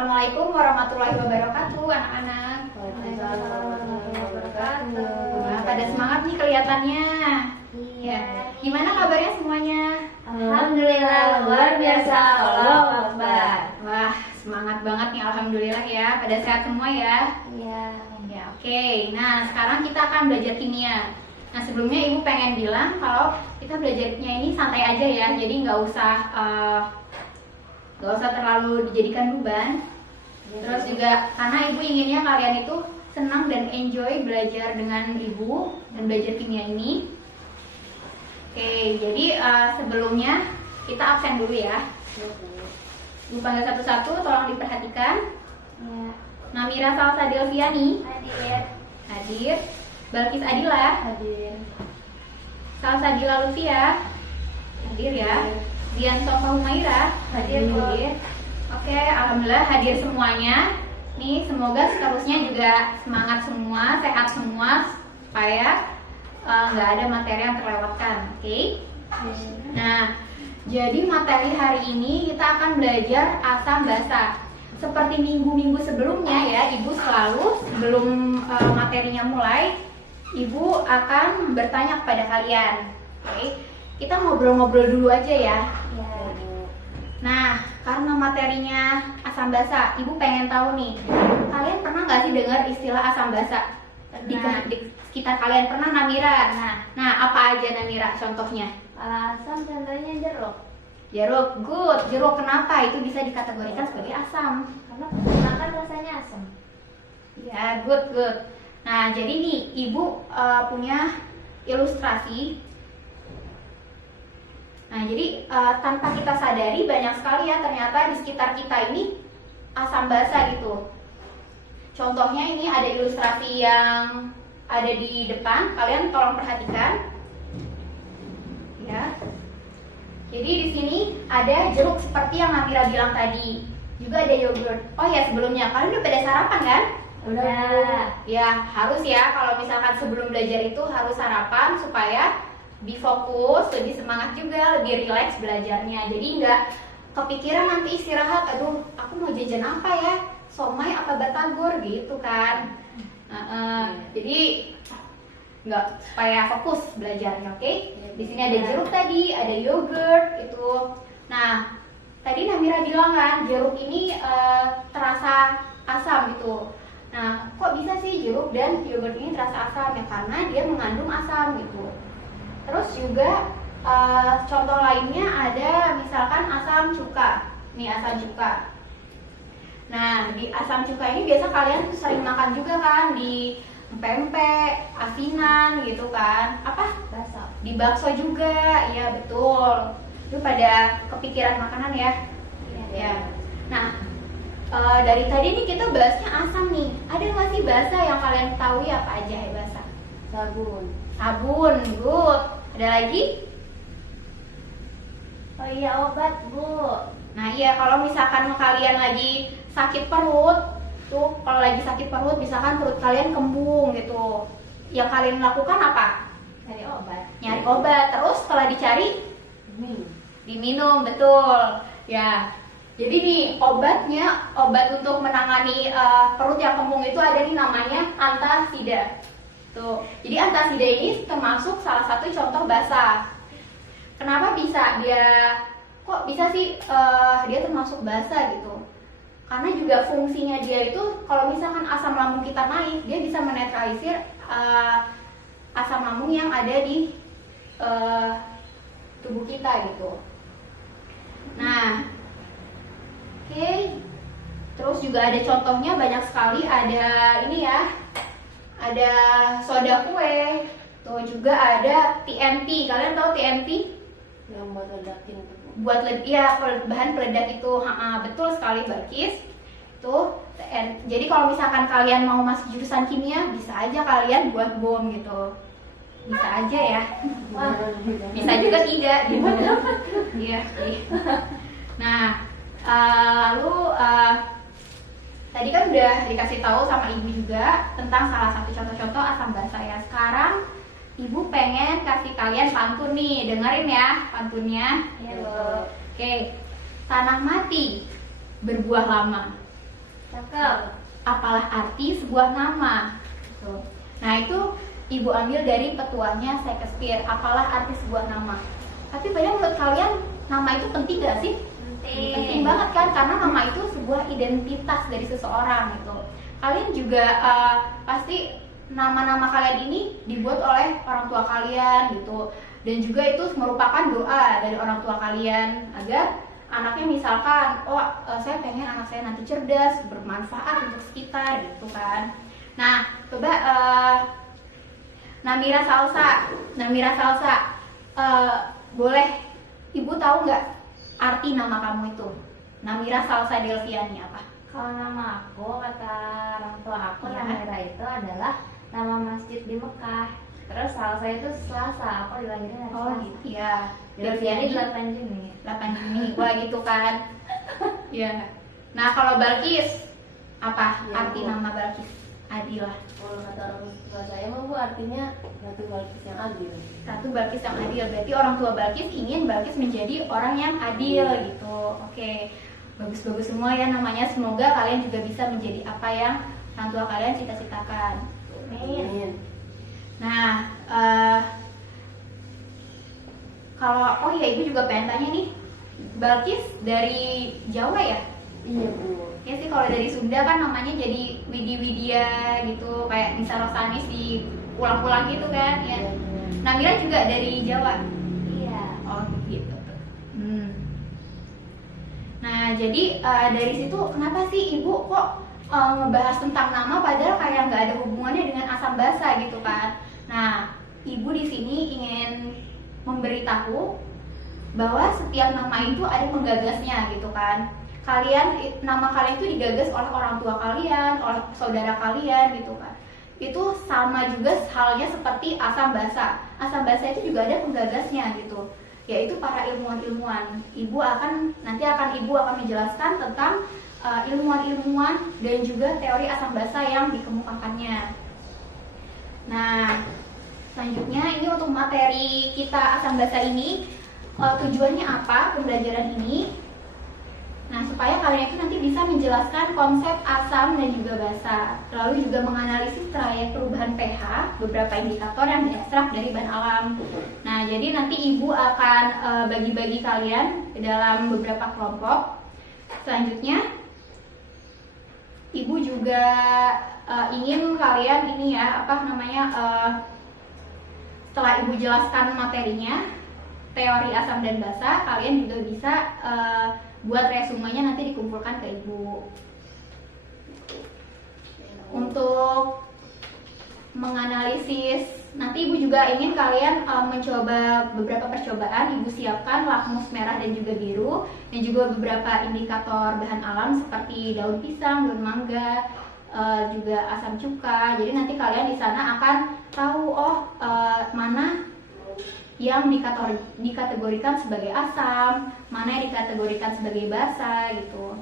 Assalamualaikum warahmatullahi wabarakatuh, anak-anak. Waalaikumsalam warahmatullahi wabarakatuh. Nah, pada semangat nih kelihatannya. Iya. Gimana kabarnya semuanya? Alhamdulillah luar biasa. Allahu Akbar. Wah, semangat banget nih, alhamdulillah ya. Pada sehat semua ya. Iya. Ya, oke. Nah, sekarang kita akan belajar kimia. Nah, sebelumnya Ibu pengen bilang kalau kita belajarnya ini santai aja ya. Jadi nggak usah terlalu dijadikan beban. Terus juga karena Ibu inginnya kalian itu senang dan enjoy belajar dengan Ibu dan belajar kimia ini. Oke, jadi sebelumnya kita absen dulu ya. Ibu panggil satu-satu, tolong diperhatikan. Iya. Namira Salsa Delviani Hadir. hadir. Balkis Adila Hadir. Salsabila Lufia hadir ya. Dian Sofa Humaira Hadir, Bu. Oke, alhamdulillah hadir semuanya. Nih, semoga seterusnya juga semangat semua, sehat semua, supaya nggak ada materi yang terlewatkan. Oke? Nah, jadi materi hari ini kita akan belajar asam basa. Seperti minggu-minggu sebelumnya ya, Ibu selalu sebelum materinya mulai, Ibu akan bertanya kepada kalian. Oke? Kita ngobrol-ngobrol dulu aja ya. Iya. Nah, karena materinya asam basa, Ibu pengen tahu nih, kalian pernah nggak sih dengar istilah asam basa? Di sekitar kalian pernah, Namira? Nah, apa aja Namira contohnya? Kalau asam contohnya jeruk. Jeruk, good. Jeruk kenapa itu bisa dikategorikan sebagai asam? Karena makan rasanya asam. Ya, good. Nah, jadi nih Ibu punya ilustrasi. Nah, jadi tanpa kita sadari banyak sekali ya ternyata di sekitar kita ini asam basa gitu. Contohnya ini ada ilustrasi yang ada di depan, kalian tolong perhatikan. Ya. Jadi di sini ada jeruk seperti yang Namira bilang tadi. Juga ada yogurt. Oh ya, sebelumnya kalian udah pada sarapan kan? Udah. Ya, harus ya kalau misalkan sebelum belajar itu harus sarapan supaya lebih fokus, lebih semangat juga, lebih rileks belajarnya. Jadi nggak kepikiran nanti istirahat, aduh aku mau jajan apa ya? Somai apa batagor gitu kan. Jadi nggak, supaya fokus belajarnya, oke? Di sini ada jeruk tadi, ada yogurt itu. Nah, tadi Namira bilang kan jeruk ini terasa asam gitu. Nah, kok bisa sih jeruk dan yogurt ini terasa asam? Ya karena dia mengandung asam gitu. Terus juga contoh lainnya ada misalkan asam cuka. Nih asam cuka. Nah, di asam cuka ini biasa kalian sering makan juga kan di pempek, asinan gitu kan. Apa? Bakso. Di bakso juga, iya betul. Itu pada kepikiran makanan ya. Ya. Nah, dari tadi nih kita bahasnya asam nih. Ada nggak sih bahasa yang kalian tahu ya apa aja ya bahasa? Sabun. Sabun, good. Ada lagi? Oh iya, obat, Bu. Nah iya, kalau misalkan kalian lagi sakit perut, tuh kalau lagi sakit perut, misalkan perut kalian kembung gitu, yang kalian lakukan apa? Cari obat. Nyari obat. Terus setelah dicari, diminum, betul. Ya. Jadi nih obat untuk menangani perut yang kembung itu ada nih namanya antasida. Tuh. Jadi antasida ini termasuk salah satu contoh basa. Kenapa bisa kok bisa sih dia termasuk basa gitu? Karena juga fungsinya dia itu kalau misalkan asam lambung kita naik, dia bisa menetralisir asam lambung yang ada di tubuh kita gitu. Nah, oke. Terus juga ada contohnya banyak sekali, ada ini ya. Ada soda kue, tuh juga ada TNT. Kalian tahu TNT? Yang buat ledakin tuh. Buat bahan peledak itu, betul sekali Balkis. Tuh, jadi kalau misalkan kalian mau masuk jurusan kimia, bisa aja kalian buat bom gitu. Bisa aja ya. Bisa juga tidak gitu. Iya. Nah, lalu tadi kan udah dikasih tahu sama Ibu juga tentang salah satu contoh-contoh asam basa ya. Sekarang Ibu pengen kasih kalian pantun nih, dengerin ya pantunnya. Iya, Bu. Oke, tanah mati berbuah lama. Cakep. Apalah arti sebuah nama? Gitu. Nah itu Ibu ambil dari petuanya Shakespeare. Apalah arti sebuah nama? Tapi padahal menurut kalian nama itu penting gak sih? Penting banget kan, karena nama itu sebuah identitas dari seseorang gitu. Kalian juga pasti nama-nama kalian ini dibuat oleh orang tua kalian gitu. Dan juga itu merupakan doa dari orang tua kalian agar anaknya misalkan, saya pengen anak saya nanti cerdas, bermanfaat untuk sekitar gitu kan. Nah, coba Namira Salsa, boleh Ibu tahu nggak arti nama kamu itu? Namira Salsa Delviani apa? Kalau nama aku, kata orang tua aku, Iya. Namira itu adalah nama masjid di Mekah. Terus Salsa itu Selasa, aku dilahirkan hari Oh Selasa. gitu ya. Delviani Delviani 8 Juni. 8 Juni, wah gitu kan. Ya. Nah kalau Balkis, apa Ya, arti Bu. nama Balkis? Adilah. Kalau kata orang tua saya mah Bu, artinya Ratu Balkis yang adil. Ratu Balkis yang adil, berarti orang tua Balkis ingin Balkis menjadi orang yang adil gitu. Oke, bagus-bagus semua ya namanya. Semoga kalian juga bisa menjadi apa yang orang tua kalian cita-citakan. Amin. Nah, kalau Ibu juga pengen tanya nih, Balkis dari Jawa ya? Iya Bu. Ya sih, kalau dari Sunda kan namanya jadi Widi Widya gitu, kayak Nisa Rosanis di pulang-pulang gitu kan ya. Iya, Bu. Namira juga dari Jawa. Iya. Oh gitu. Nah jadi dari situ kenapa sih Ibu kok ngebahas tentang nama padahal kayak nggak ada hubungannya dengan asam basa gitu kan? Nah Ibu di sini ingin memberitahu bahwa setiap nama itu ada penggagasnya gitu kan. Nama kalian itu digagas oleh orang tua kalian, oleh saudara kalian gitu kan. Itu sama juga halnya seperti asam basa. Asam basa itu juga ada penggagasnya gitu, yaitu para ilmuwan-ilmuwan. Ibu akan menjelaskan tentang ilmuwan-ilmuwan dan juga teori asam basa yang dikemukakannya. Nah, selanjutnya ini untuk materi kita asam basa ini, tujuannya apa pembelajaran ini? Nah, supaya kalian itu nanti bisa menjelaskan konsep asam dan juga basa, lalu juga menganalisis trayek perubahan pH, beberapa indikator yang diekstrak dari bahan alam. Nah, jadi nanti Ibu akan bagi-bagi kalian ke dalam beberapa kelompok. Selanjutnya, Ibu juga ingin kalian setelah Ibu jelaskan materinya, teori asam dan basa, kalian juga bisa buat resumenya nanti dikumpulkan ke Ibu. Untuk menganalisis, nanti Ibu juga ingin kalian mencoba beberapa percobaan. Ibu siapkan lakmus merah dan juga biru, dan juga beberapa indikator bahan alam seperti daun pisang, daun mangga, juga asam cuka. Jadi nanti kalian di sana akan tahu mana yang dikategorikan sebagai asam, mana yang dikategorikan sebagai basa gitu.